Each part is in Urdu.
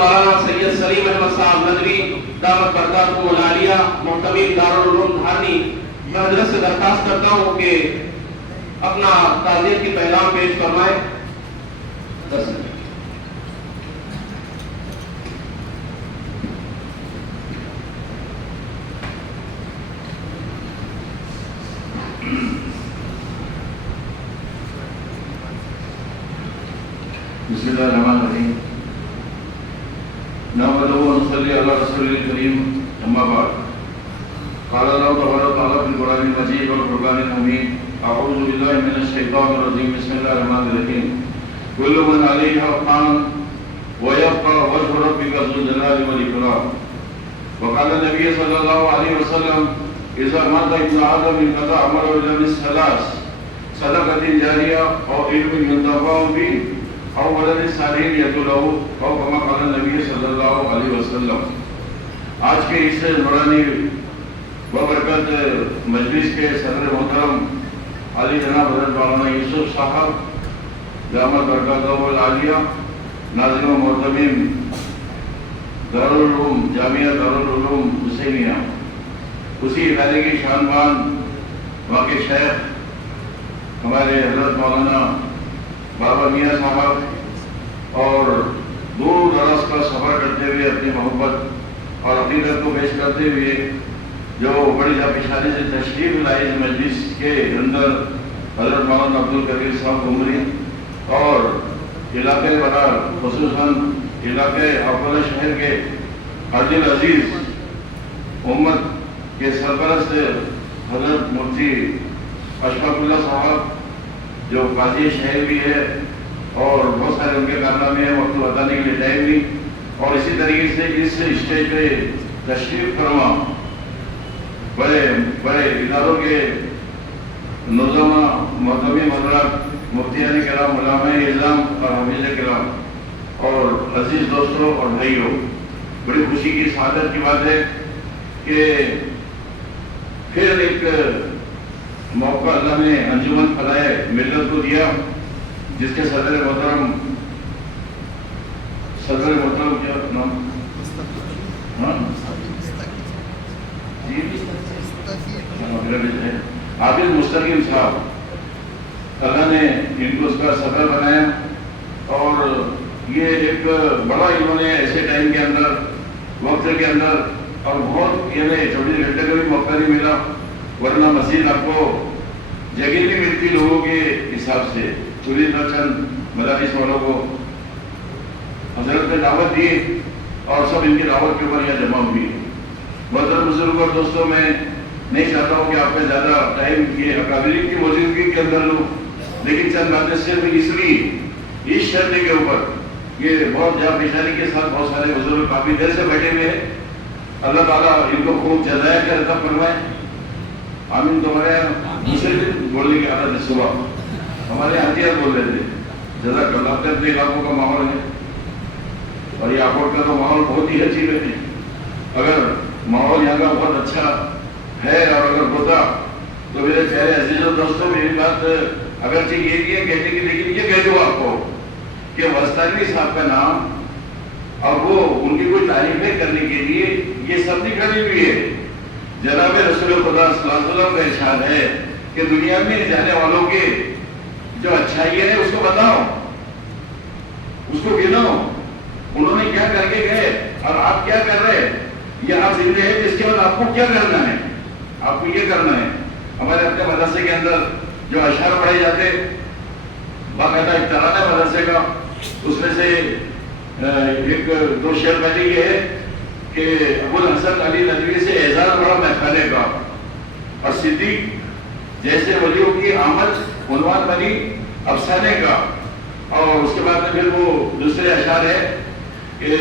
مولانا سید سلیم احمد صاحب ندوی دامت برکاتہ العالیہ محتمین دارالعلوم دھارنی، میں حضرت سے درخواست کرتا ہوں کہ اپنا تعزیت کی پیغام پیش فرمائے. بسم اللہ الرحمن الرحیم. نحمدہ و نصلی علی رسول الکریم، اما بعد. قال اللہ تبارک و تعالی فی القرآن المجید والفرقان الحمید، اعوذ باللہ من الشیطان الرجیم، بسم اللہ الرحمن الرحیم. کل من علیہا فان ویبقى وجہ ربک ذو الجلال والاکرام. وقال النبی صلی اللہ علیہ وسلم اذا مات ابن آدم انقطع عمله الا من ثلاث: صدقۃ جاریہ او علم ينتفع به او ولد صالح یدعو له او کما قال نبی صلی اللہ علیہ وسلم. آج کے اس نورانی ببرکت مجلس کے صدر محترم علی جناب حضرت مولانا یوسف صاحب دامت برکاتہ العالیہ، ناظرین و محترمین دارالعلوم جامعہ دارالعلوم حسینیہ، اسی ادارے کی شان بان واقع شیخ ہمارے حضرت مولانا بابا میاں صاحب، اور دور دراز کا سفر کرتے ہوئے اپنی محبت اور عقیدت کو پیش کرتے ہوئے جو بڑی جاپشانی سے تشریف لائی اس مجلس کے اندر حضرت مولانا عبدالکبیر صاحب عمری، اور علاقے بڑا خصوصاً علاقے اقبال شہر کے عادل عزیز امت کے سرپرست حضرت مفتی اشفاق اللہ صاحب جو قاضی شہر بھی ہے، اور بہت سارے ان کے کارنامے ہیں، وقت بتانے کے لیے ٹائم نہیں. اور اسی طریقے سے اس اسٹیج پہ تشریف فرما بڑے بڑے اداروں کے نظامہ محتمی حضرات، مفتیان کرام، علماء اعظام اور حافظ کرام، اور عزیز دوستوں اور بھائیوں، بڑی خوشی کی سعادت کی بات ہے کہ پھر ایک موقع اللہ نے انجمن فلاح ملت کو دیا، جس کے صدر محترم کیا نام؟ عابد مستقیم صاحب، اللہ نے ان کو اس کا صدر بنایا، اور یہ ایک بڑا انہوں نے ایسے ٹائم کے اندر، وقت کے اندر، اور بہت 24 گھنٹے کا بھی موقع نہیں ملا، ورنہ مزید آپ کو جگہ نہیں ملتی لوگوں کے حساب سے. چوری چند مدارس والوں کو حضرت نے دعوت دی، اور سب ان کی دعوت کے اوپر یہاں جمع ہوئی. محترم بزرگ اور دوستوں، میں نہیں چاہتا ہوں کہ آپ پہ زیادہ ٹائم یہ اکابرین کی موجودگی کے اندر لوں، لیکن چند باتیں صرف اس لیے اس شرط کے اوپر، یہ بہت جہاں پیشانی کے ساتھ بہت سارے بزرگ کافی دیر سے بیٹھے ہوئے ہیں، اللہ تعالیٰ ان کو خوب جزائے کے رتب فرمائے. آمین. تمہارے دوسرے دن بولنے کی عادت ہے، صبح ہمارے ہتھیار بول رہے تھے. جزاک اللہ. اپنے اپنے علاقوں کا ماحول ہے، اور یہ آپوٹ کا تو ماحول بہت ہی اچھی رہتی ہے. اگر ماحول یہاں کا بہت اچھا ہے، اور اگر ہوتا تو میرے پیارے عزیزوں دوستوں، میری بات اگرچہ یہ بھی ہے کہنے کی، لیکن یہ کہہ دوں آپ کو کہ وسطانی صاحب کا نام اور وہ ان کی کوئی تعریفیں کرنے کے لیے یہ سب نہیں کھڑی ہوئی ہے. جناب رسول خدا صلی اللہ علیہ وسلم کا ارشاد ہے کہ دنیا میں جانے والوں کے جو اچھائیاں ہیں اس کو بتاؤ، اس کو گنو، انہوں نے کیا کر کے گئے اور آپ کیا کر رہے ہیں. یہ آپ زندے ہیں، اس کے بعد آپ کو کیا کرنا ہے، آپ کو یہ کرنا ہے. ہمارے اپنے مدرسے کے اندر جو اشعار پڑھے جاتے، باقاعدہ ایک ترانہ مدرسے کا، اس میں سے ایک دو شعر پہلے یہ ہے کہ ابوالحسن علی ندوی سے اعزاز بڑا محفلے کا، اور صدیق جیسے ولیوں کی آمد عنوان بنی افسانے کا. اور اس کے بعد میں پھر وہ دوسرے اشعار ہے کہ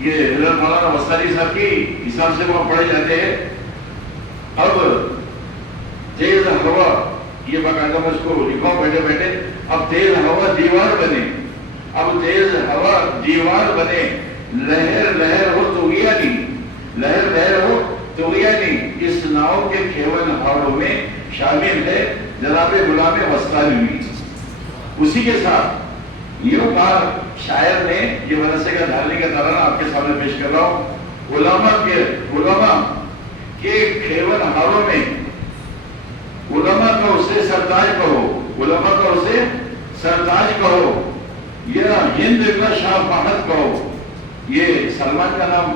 یہ حضرت مولانا وسطانی صاحب کی حساب سے وہ پڑھے جاتے ہیں. اب تیز ہوا، یہ باقاعدہ میں اس کو لکھا بیٹھے بیٹھے، اب تیز ہوا دیوار بنے، اب تیز ہوا دیوار بنے، لہر لہر ہو طغیانی، لہر لہر ہو طغیانی، اس ناؤ کے کھیون ہاڑوں میں شامل ہے جناب غلام وسطانی. اسی کے ساتھ یوں کہا شاعر نے یہ منصے کا دھارنی کا ترانہ آپ کے سامنے پیش کر رہا ہوں۔ علماء کے کھیون ہاروں میں علماء کا اسے سرتاج کہو، علماء کا اسے سرتاج کہو، یا ہند کا شاہ فہد کہو۔ یہ سلمان کا نام،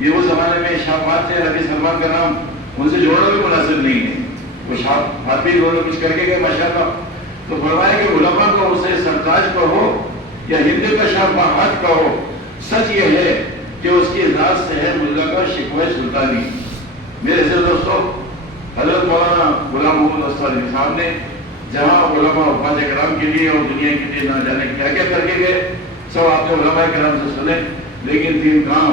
یہ وہ زمانے میں شاہ فہد تھے، ابھی سلمان کا نام ان سے جوڑنا بھی مناسب نہیں ہے، وہ شاہ فہد بھی دونوں کچھ کر کے گئے ماشاءاللہ۔ تو فرمایا کہ علماء کو اسے سرتاج کہو یا ہند کا شاہ فہد کہو، سچ یہ ہے کہ اس کی ذات سے ہے ملا کا شکوہ سلطانی۔ میرے سے دوستو، حضرت مولانا غلام محمد استاد علی صاحب نے جہاں علماء حفاظ کرام کے لیے اور دنیا کے لیے نہ جانے کیا کیا کر کے گئے، سب آپ نے علماء کرام سے سنے، لیکن 3 کام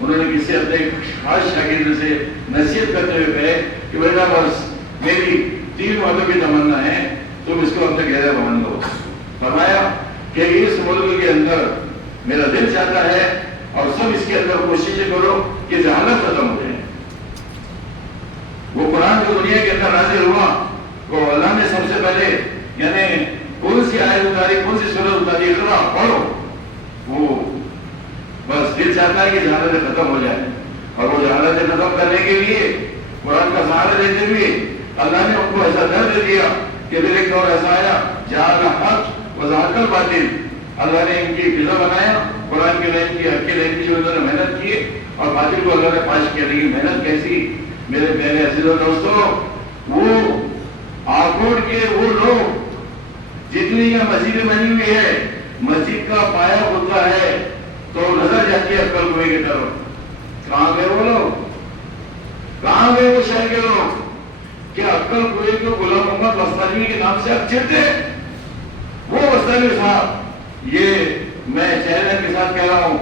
انہوں نے کسی اپنے خاص شاگرد سے نصیحت کرتے ہوئے کہے کہ بیٹا بس میری 3 باتوں کی تمنا ہے، تم اس کو اپنے گہرے مان لو۔ فرمایا کہ اس ملک کے اندر میرا دل چاہتا ہے اور سب اس کے اندر کوششیں کرو کہ جہالت ختم ہو جائے۔ وہ قرآن جو دنیا کے اندر نازل ہوا، وہ اللہ نے سب سے پہلے یعنی کون سی آیت اتاری، کون سی سورت اتاری، اقرا پڑھو، وہ بس دل چاہتا ہے کہ جہالت ختم ہو جائے۔ اور وہ جہالت ختم کرنے کے لیے قرآن کا سہارا لیتے ہوئے اللہ نے ان کو ایسا درد دیا کہ پھر ایک دور ایسا آیا جہاں حق وضاحت الباطل، اللہ نے ان کی فضا بنایا، قرآن کی لائن کی حق کی لائن کی جو انہوں نے محنت کی اور باطل کو اللہ نے پاش کیا۔ لیکن محنت کیسی میرے پیارے عزیز و دوستو، وہ آکوڑ کے وہ لوگ جتنی یہ مسجد بنی ہوئی ہے، مسجد کا پایا ہوتا ہے تو نظر جاتی ہے عقل کوئے کی طرف۔ کہاں گئے وہ لوگ، کہاں گئے وہ شہر کے لوگ؟ کیا عقل کوئے کو غلام محمد وسطانی کے نام سے اب چڑھتے؟ وہ وسطانی صاحب، یہ میں چہرے کے ساتھ کہہ رہا ہوں،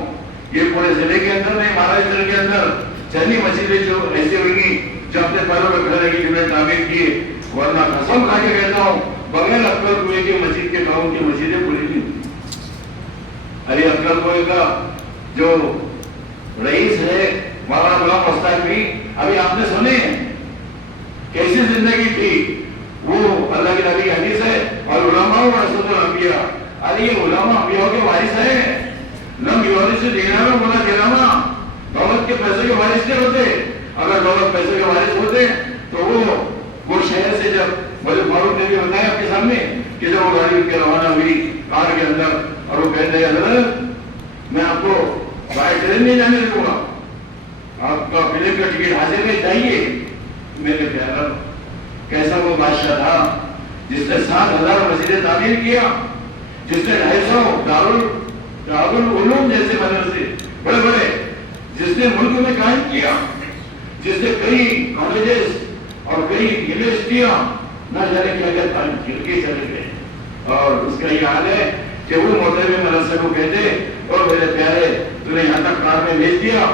یہ پورے ضلع کے اندر نہیں، مہاراشٹر کے اندر چندی مسجدیں جو ایسی ہوئی جو اپنے پیروں میں کھڑے کی جنہیں تعمیر کیے، ورنہ قسم کھا کے کہتا ہوں بغیر عقل کوئے کی مسجد کے گاؤں کی مسجدیں پوری نہیں ہوتی۔ ارے عقل کوئے کا جو رئیس ہے مولانا غلام مستاق بھی، ابھی آپ نے سنے کیسی زندگی تھی، وہ اللہ کے نبی حدیث ہے اور علماء و رسول الانبیاء، ارے یہ علماء انبیاء کے وارث ہیں، لم یورث دینارا ولا درہما، دولت کے پیسے کے وارث نہیں ہوتے۔ اگر دولت پیسے کے وارث ہوتے تو وہ شہر سے جب مجھے فاروق نے بھی بتایا آپ کے سامنے کہ جب وہ گاڑی کے روانہ ہوئی کار کے اندر اور وہ کہتے ہیں حضرت میں آپ کو بائی ٹرین نہیں جانے دوں گا، آپ کا فلم کا ٹکٹ حاصل میں چاہیے۔ میرے پیارا کیسا وہ بادشاہ تھا جس نے 7,000 مسجدیں تعمیر کیا، جس نے 250 دارالعلوم جیسے مدرسے بڑے بڑے جس نے ملک میں قائم کیا، جس نے کئی کالجز اور کئی یونیورسٹیاں نہ جانے کیا کیا قائم کی چلے گئے، اور اس کا یہ حال ہے کہ وہ محترم مدرسے کو کہتے اور میرے پیارے تو نے یہاں تک کار میں بھیج دیا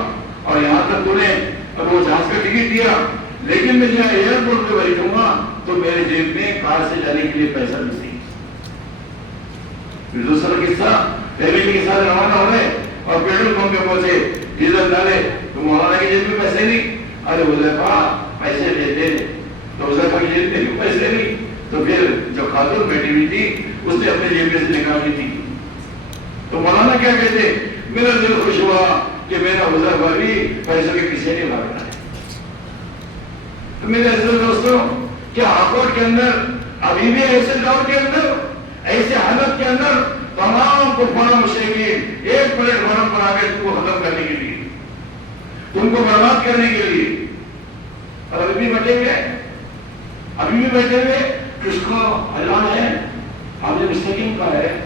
اور یہاں تک تو نے وہ جہاز کا ٹکٹ دیا، لیکن میں جہاں ایئرپورٹ پہ بیٹھوں گا تو میرے جیب میں کار سے جانے کے لیے پیسہ نہیں۔ پھر دوسرا قصہ، فیملی کے ساتھ روانہ ہو رہے اور پیٹرول پمپ پہ پہنچے، ڈیزل ڈالے تو مولانا کی جیب میں پیسے نہیں، ارے حذیفہ پیسے دیتے، تو حذیفہ کی جیب میں بھی پیسے نہیں، تو پھر جو خاتون بیٹھی ہوئی تھی اس نے اپنے جیب میں سے نکالی تھی، تو مولانا کیا کہتے، میرا دل خوش ہوا کہ میرا حذیفہ بھی پیسوں کے پیچھے نہیں بھاگتا ہے۔ تو میرے عزیز دوستوں، کیا آکوٹ کے اندر ابھی بھی ایسے دور کے اندر ایسے حالت کے اندر تمام کفار مشرکین ایک پلیٹ غنم بنا کے تم کو ختم کرنے کے لیے، تم کو برباد کرنے کے لیے، اور ابھی بھی بیٹھے ہوئے، ابھی بھی بیٹھے ہوئے، کس کو اعلان ہے آپ نے مستقیم کا ہے،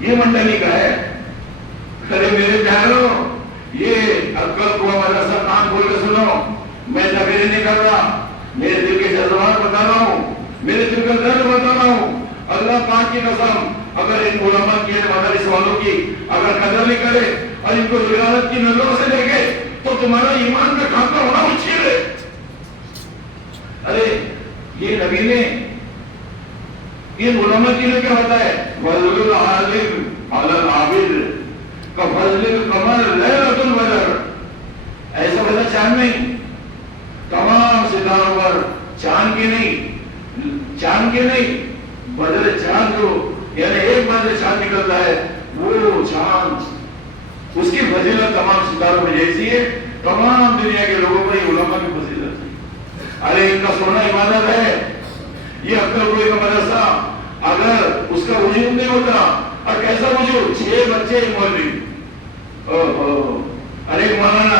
یہ منڈلی کا ہے۔ ارے میرے پیاروں، یہ عقل کو مدرسہ کان کھول کے سنو، میں تقریر نہیں کر رہا، میرے دل کے جذبات بتا رہا ہوں، میرے دل کا درد بتا رہا ہوں۔ اللہ پاک کی قسم، اگر ان علماء کی مدارس والوں کی اگر قدر نہیں کرے اور ان کو ضلالت کی نظروں سے دیکھے تو تمہارا ایمان کا کھاتا ہونا اچھی ہے۔ ارے یہ نبی نے ان علماء کے لیے کیا ہوتا ہے، فضل العالم علی العابد کا فضل القمر لیلۃ البدر، ایسا ویسا چاند نہیں، تمام ستاروں پر چاند کے نہیں بدر چاند جو یعنی ایک بدر چاند نکلتا ہے وہ اس کی فضیلت تمام ستاروں میں جیسی ہے، تمام دنیا کے لوگوں پر یہ علماء کی فضیلت ہے۔ ارے ان کا سونا عبادت ہے۔ یہ اکثر کوئی کا مدرسہ اگر اس کا وجود نہیں ہوتا، اور کیسا وجود، 6 بچے مولوی، ارے مولانا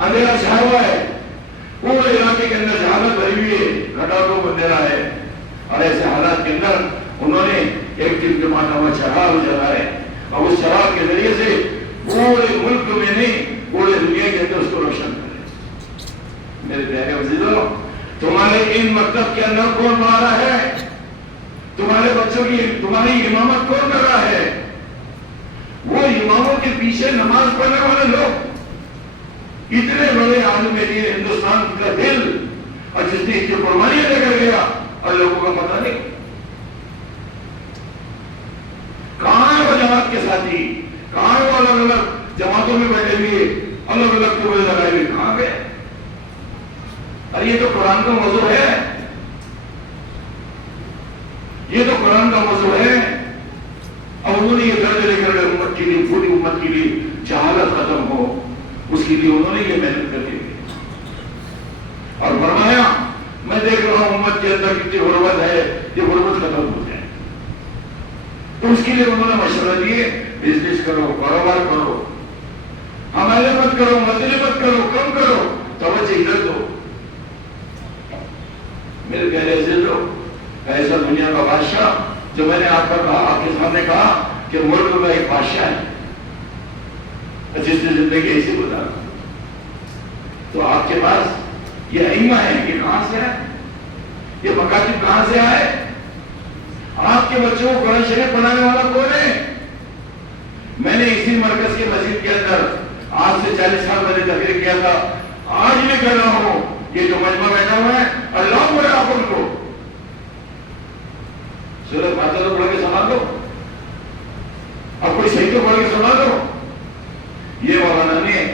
اندھیرا چھایا ہوا ہے، پورے علاقے کے اندر جہالت بھری ہوئی ہے، گھٹاؤ اندھیرا ہے، اور ایسے حالات کے اندر انہوں نے ایک دن جماعت ہوا چراغ جلا ہے، اور اس چراغ کے ذریعے سے پورے ملک میں نہیں پورے دنیا کے اندر اس کو روشن کرے۔ میرے پیارے عزیزوں، تمہارے ان مکتب کے اندر کون پڑھا رہا ہے؟ تمہارے بچوں کی تمہاری امامت کون کر رہا ہے؟ وہ اماموں کے پیچھے نماز پڑھنے والے لوگ، اتنے بڑے عالم دین ہندوستان کا دل، اور جس نے اتنی قربانیاں لے کر گیا اور لوگوں کا پتہ نہیں کہاں ہے وہ جماعت کے ساتھی، کہاں ہے وہ الگ الگ جماعتوں میں بیٹھے ہوئے، الگ الگ ٹوبے لگائے ہوئے، کہاں گئے؟ اور یہ تو قرآن کا موضوع ہے، یہ تو قرآن کا موضوع ہے۔ اور انہوں نے یہ درد لے کر امت کے لیے، پوری امت کے لیے جہالت ختم ہو، اس کے لیے انہوں نے یہ محنت کر دی اور فرمایا میں دیکھ رہا ہوں امت کے اندر کتنی غربت ہے، یہ غربت ختم ہو جائے، تو اس کے لیے انہوں نے مشورہ دیے، بزنس کرو، کاروبار کرو، حمالے مت کرو، مزدوری مت کرو، کم کرو، توجہ ادھر دو۔ میرے پیارے عزیزو، ایسا دنیا کا بادشاہ جو میں نے آپ کا کہا، آپ کے سامنے کہا کہ ملک میں ایک بادشاہ ہے جس نے زندگی ایسی گزارا، تو آپ کے پاس یہ ائمہ ہے، یہ کہاں سے ہے؟ یہ مکاتب کہاں سے آئے؟ آپ کے بچوں کو قرآن شریف پڑھانے والا کون ہے؟ میں نے اسی مرکز کے مسجد کے اندر آج سے 40 سال پہلے تقریر کیا تھا، آج بھی کہہ رہا ہوں، یہ جو مجمع بیٹھا ہوا ہے، اللہ بولے آپ ان کو سورۃ فاتحہ تو پڑھ کے سنا دو، اب کوئی صحیح تو پڑھ کے سنا دو۔ یہ مولانا نے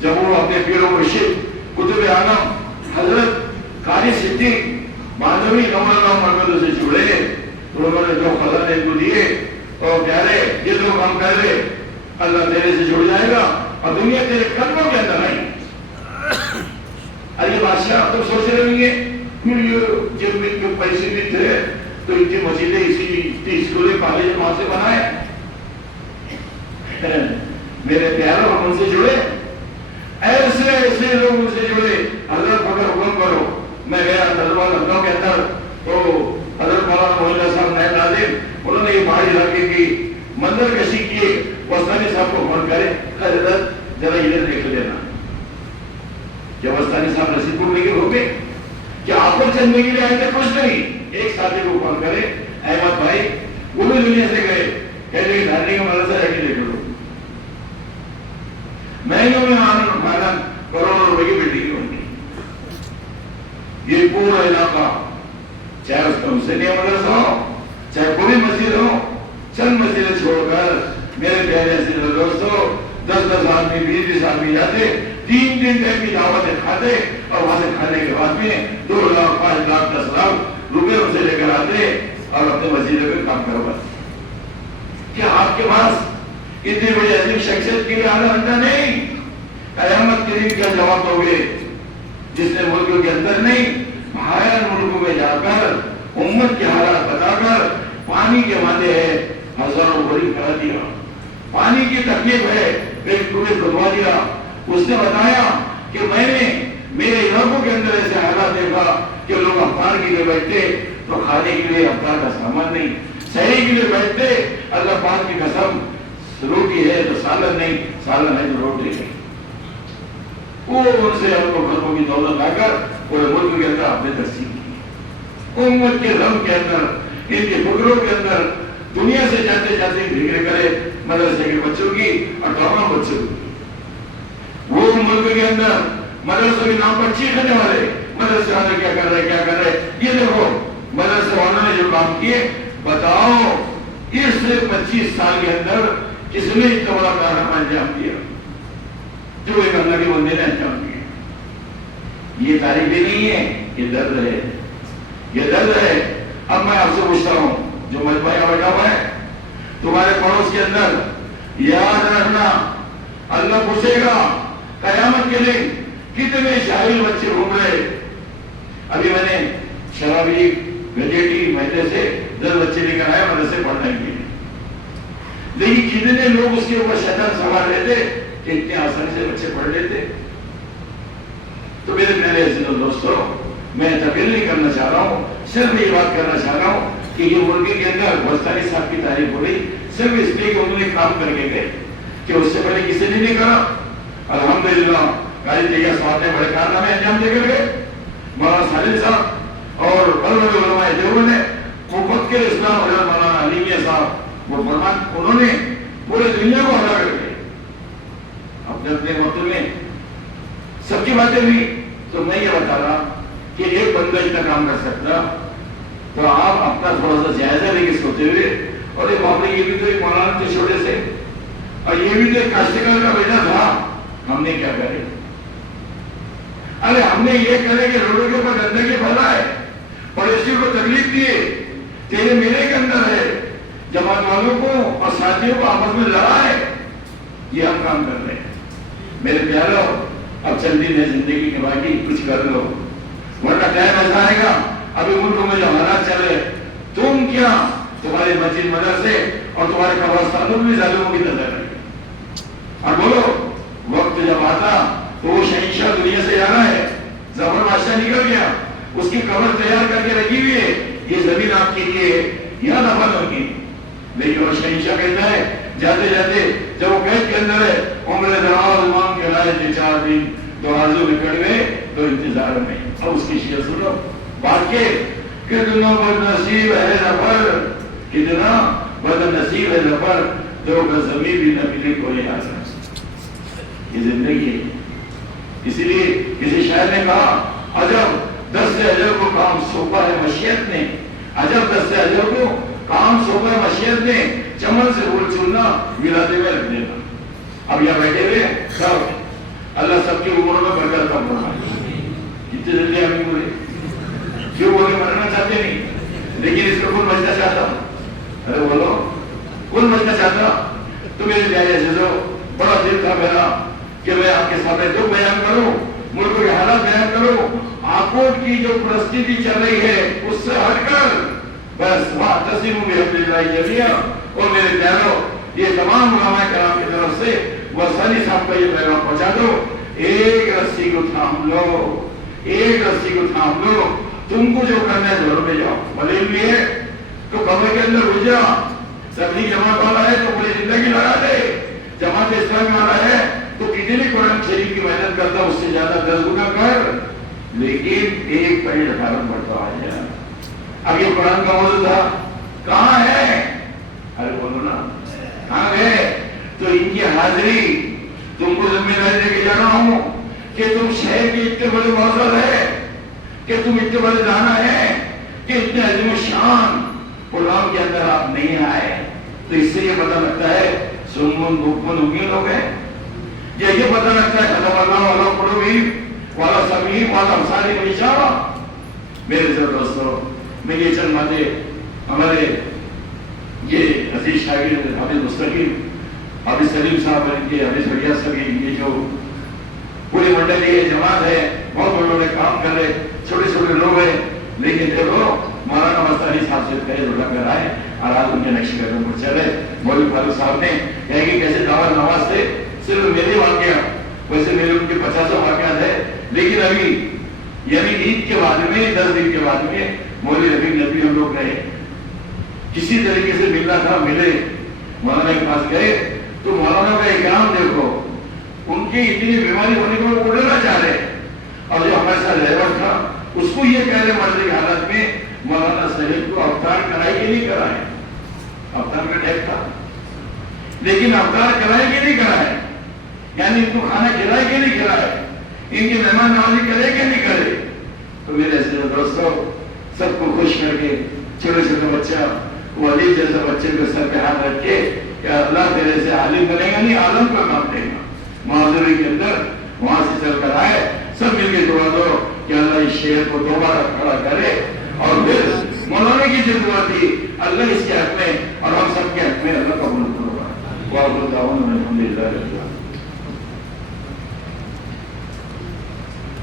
جب وہ اپنے پیر و مرشد قطب عالم حضرت قاری صدیق مانوی نور اللہ مرکز سے جڑے، تو انہوں نے جو خزانے کو دیے، اور پیارے یہ جو کام کر رہے، اللہ تیرے سے جڑ جائے گا اور دنیا تیرے قدموں کے اندر آئی۔ ارے بادشاہ تم سوچ رہے ہوں گے پھر یہ جب ان کے پیسے بھی تھے تو اتنی مسجدیں، اتنی اسکولیں، کالج وہاں سے بنائے۔ میرے پیاروں، ہم ان سے جڑے، ایسے ایسے لوگ ان سے جڑے، حضرت پکر حکم کرو۔ میں گیا تجربہ لکھنؤ کے اندر، تو حضرت مولانا مولانا صاحب نائب ناظم، انہوں نے یہ پہاڑی علاقے کی منظر کشی کیے، وسطانی صاحب کو فون کرے، حضرت ذرا ادھر دیکھ لینا۔ جب وسطانی صاحب رسید پور لے ہو گئے کہ آپ کو چندے کے لیے آئے تھے، کچھ نہیں، ایک ساتھی کو فون کرے، احمد بھائی وہ بھی دنیا سے گئے، کہتے ہیں دھارنی کا مدرسہ ہے کہ دیکھ لو، مہینوں میں مانا کروڑوں روپے کی بلڈنگ ہوگی۔ یہ پورا علاقہ، چاہے اس کا حسینیہ مدرسہ ہو، چاہے پوری مسجد ہو، چند مسجدیں چھوڑ کر میرے پیارے عزیز دوستو 10-10 آدمی 20-20 آدمی جاتے، 3 ٹائم کی دعوتیں کھاتے، اور وہاں سے کھانے کے بعد میں 2 لاکھ 5 لاکھ 10 لاکھ روپے ان سے لے کر آتے اور اپنے مسجدوں میں کام کرواتے۔ کیا آپ کے پاس اتنی بڑی عظیم شخصیت کے لیے آدھا گھنٹہ نہیں؟ قیامت کے دن کیا جواب دو گے جس نے ملکوں کے اندر نہیں باہر ملکوں میں جا کر امت کے حالات بتا کر پانی کے وعدے ہے ہزاروں بری کرا دیا، پانی کی تکلیف ہے ایک ٹوبے کھدوا دیا۔ اس نے بتایا کہ میں نے میرے علاقوں کے اندر ایسے حالات دیکھا کہ لوگ افطار کے لیے بیٹھتے تو کھانے کے لیے افطار کا سامان نہیں، سحری کے لیے بیٹھتے اللہ پاک کی قسم روٹی ہے تو سالن نہیں، سالن ہے تو روٹی نہیں۔ وہ ان سے ہم کو گھروں کی دولت لا کر پورے ملک کے اندر آپ نے تقسیم کی، امت کے غم کے اندر، ان کے فکروں کے اندر، دنیا سے جاتے جاتے فکر کرے مدرسے کے بچوں کی اور تمام بچوں کی۔ وہ ملک کے اندر مدرسوں کے نام پر چیخنے والے، مدرسے والے کیا کر رہے، یہ دیکھو مدرسے والوں نے جو کام کیے، بتاؤ اس 25 سال کے اندر کس نے اتنا بڑا کارنامہ انجام دیا جو ایک اللہ کے بندے نے انجام دیا۔ یہ تعریف بھی نہیں ہے، یہ درد ہے، یہ درد ہے۔ اب میں آپ سے پوچھتا ہوں جو مجمع بیٹھا ہوا ہے تمہارے پڑوس کے اندر، یاد رکھنا اللہ پوچھے گا قیامت کے دن کتنے جاہل بچے گھوم رہے. ابھی میں نے شرابی گجیٹی مہینے سے 10 بچے لے کر آیا مدرسے پڑھنے کے لیے. لیکن کتنے لوگ اس کے اوپر شیطان سوار رہتے کہ اتنے آسانی سے بچے پڑھ لیتے. تو میرے پیارے عزیزوں دوستوں، میں تقریر نہیں کرنا چاہ رہا ہوں، صرف یہ بات کرنا چاہ رہا ہوں کہ یہ مرغی کے اندر گوستانی صاحب کی تعریف ہو رہی صرف اس لیے کہ انہوں نے کام کر کے گئے کہ اس سے پہلے کسی نے نہیں کرا. الحمدللہ قاری طیب صاحب نے بڑے کارنامے انجام دے کر گئے. مولانا سالم صاحب اور بڑے علماء دیوبند نے مفت کے اسلام حضرت مولانا علی میاں صاحب وہ فرمان انہوں نے پورے دنیا کو ہرا کر گئے. اپنے اپنے وقت میں سب کی باتیں ہوئی. تو میں یہ بتا رہا کہ ایک بندہ اتنا کام کر سکتا تو آپ اپنا تھوڑا سا جائزہ لے کے سوتے ہوئے. اور یہ معاملے یہ بھی تو ایک مولانا تھے چھوٹے سے اور یہ بھی تو ایک کاشتکار کا بیٹا تھا. ہم نے کیا کرے؟ ارے ہم نے یہ کرے کہ روڈوں کے اوپر گندگی پھیلائے پڑوسی کو تکلیف دیے تیرے میرے کے اندر ہے جماعت والوں کو اور ساتھیوں کو آپس میں لڑائے. یہ ہم کام کر رہے ہیں. میرے پیارو اب چند دن ہے زندگی کے باقی کچھ کر لو ورنہ ٹائم ایسا آئے گا. ابھی ملکوں میں جو حالات چل رہے تم کیا تمہارے مسجد مدرسے اور تمہارے قبرستانوں میں ظالموں کی نظر رہے. اور بولو وقت جب آتا تو وہ شہنشاہ دنیا سے جانا ہے. زبر بادشاہ نکل گیا اس کی قبر تیار کر کے رکھی ہوئی ہے. یہ زمین آپ کے لیے یہاں دفن ہوگی. لیکن وہ شہنشاہ کہتا ہے جاتے جاتے جب وہ قید کے اندر ہے عمر دراز مانگ کے لائے تھے 4 دن تو آرزو نکل گئے تو انتظار میں. اب اس کی شعر سنو باقی کتنا بد نصیب ہے ظفر کتنا بد نصیب ہے ظفر دو کا زمین بھی نہ ملے کوئی آسان. یہ زندگی ہے. اسی لیے کسی شاعر نے کہا عجب دست اجر کو کام سونپا ہے مشیت نے. عجب دست اجر کو کام سونپا ہے مشیت نے چمن سے پھول چننا ملاتے میں رکھ دینا. اب یہاں بیٹھے ہوئے سب اللہ سب کی عمروں میں برکت کا فرمائے. کتنے جلدی ہمیں بولے کیوں بولے مرنا چاہتے نہیں لیکن اس کو کون بچنا چاہتا. ارے بولو کون بچنا چاہتا. تو میرے پیارے عزیزوں بڑا دل تھا میرا کہ میں آپ کے سامنے دکھ بیان کروں ملک کے حالات بیان کروں. آکوٹ کی جو پرستیتی چل رہی ہے اس سے ہٹ کر بس واعتصموا بحبل اللہ جميعا. اور میرے پیاروں یہ تمام علماء کرام کی طرف سے وصالی صاحب کا یہ پیغام پہنچا دو. ایک رسی کو تھام لو ایک رسی کو تھام لو. تم کو جو کرنا ہے گھروں میں جاؤ. بھلے بھی ہے تو کمرے کے اندر گھس جا. تبلیغ جماعت والا ہے تو پوری زندگی لگا دے. جماعت اسلامی والا ہے تو کتنی قرآن شریف کی محنت کرتا اس سے زیادہ 10 گنا کر لیکن ایک پہلے 18 پڑھتا آ جائے. اب یہ قرآن کا موضوع تھا کہاں ہے. ارے بولو نا کہاں گئے. تو ان کی حاضری تم کو ذمہ داری دے کے جا رہا ہوں کہ تم شہر کے اتنے بڑے معزز ہے کہ تم اتنے بڑے دانا ہے کہ اتنے عظیم شان پروگرام کے اندر آپ نہیں آئے. تو اس سے یہ پتہ لگتا ہے سنمن بکمن ہوگی لوگ ہیں. یہ پتہ لگتا ہے خطب اللہ والا قلوبی والا سمیم والا ابصاری مشاوا. میرے دوستوں میں یہ چند باتیں ہمارے یہ عزیز شاگرد حافظ مستقیم حافظ سلیم صاحب ان کے حافظ بڑھیا صاحب یہ جو پوری منڈلی ہے جماعت ہے بہت بڑے کام کر رہے چھوٹے چھوٹے لوگ ہیں. لیکن دیکھو مولانا مستانی صاحب سے فیض اٹھا کر آئے اور آج ان کے نقش قدم پر چلے. مولوی فاروق صاحب نے کہا کہ کیسے دعوت نواز سے صرف میرے واقعہ ویسے میرے ان کے 50 واقعات ہے لیکن ابھی یعنی عید کے بعد میں 10 دن کے بعد میں مولوی رفیق نبی ہم لوگ رہے کسی طریقے سے ملنا تھا ملے مولانا کے پاس گئے تو مولانا کا اکرام دیکھو ان کی اتنی بیماری ہونے کو وہ اڑنا چاہ رہے اور جو ہمارے ساتھ ڈرائیور تھا اس کو یہ کہہ رہے مرضی کی حالت میں مولانا صاحب کو افطار کرائے کہ نہیں کرائے. افطار کا ٹائم تھا لیکن افطار کرائے کہ نہیں کرائے یعنی ان کو کھانا کھلائے کہ نہیں کھلائے ان کی مہمان نوازی کرے کہ نہیں کرے. تو میرے عزیز دوستوں سب کو خوش کر کے چھوٹے چھوٹے بچہ وہ علی جیسا بچے کے سر پہ ہاتھ رکھ کے کہ اللہ تیرے سے عالم بنے گا نہیں عالم کا کام دے گا. معذوری کے اندر وہاں سے چل کر آئے سب مل کے دعا دو کہ اللہ اس شہر کو دوبارہ کھڑا کرے. اور پھر مولانا کی جو دعا تھی اللہ اس کے حق میں اور ہم سب کے حق میں اللہ قبول کرے.